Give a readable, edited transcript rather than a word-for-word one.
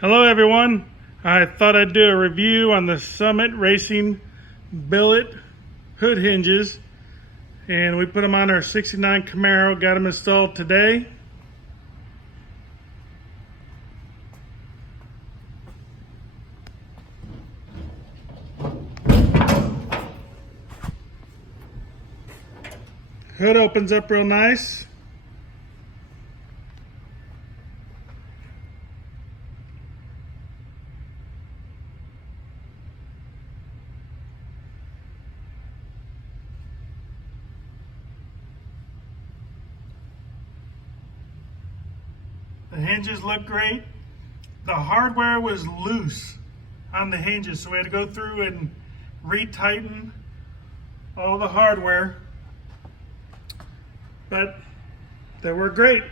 Hello everyone. I thought I'd do a review on the Summit Racing Billet hood hinges, and we put them on our 69 Camaro, got them installed today. Hood opens up real nice. The hinges look great. The hardware was loose on the hinges, so we had to go through and retighten all the hardware. But they were great.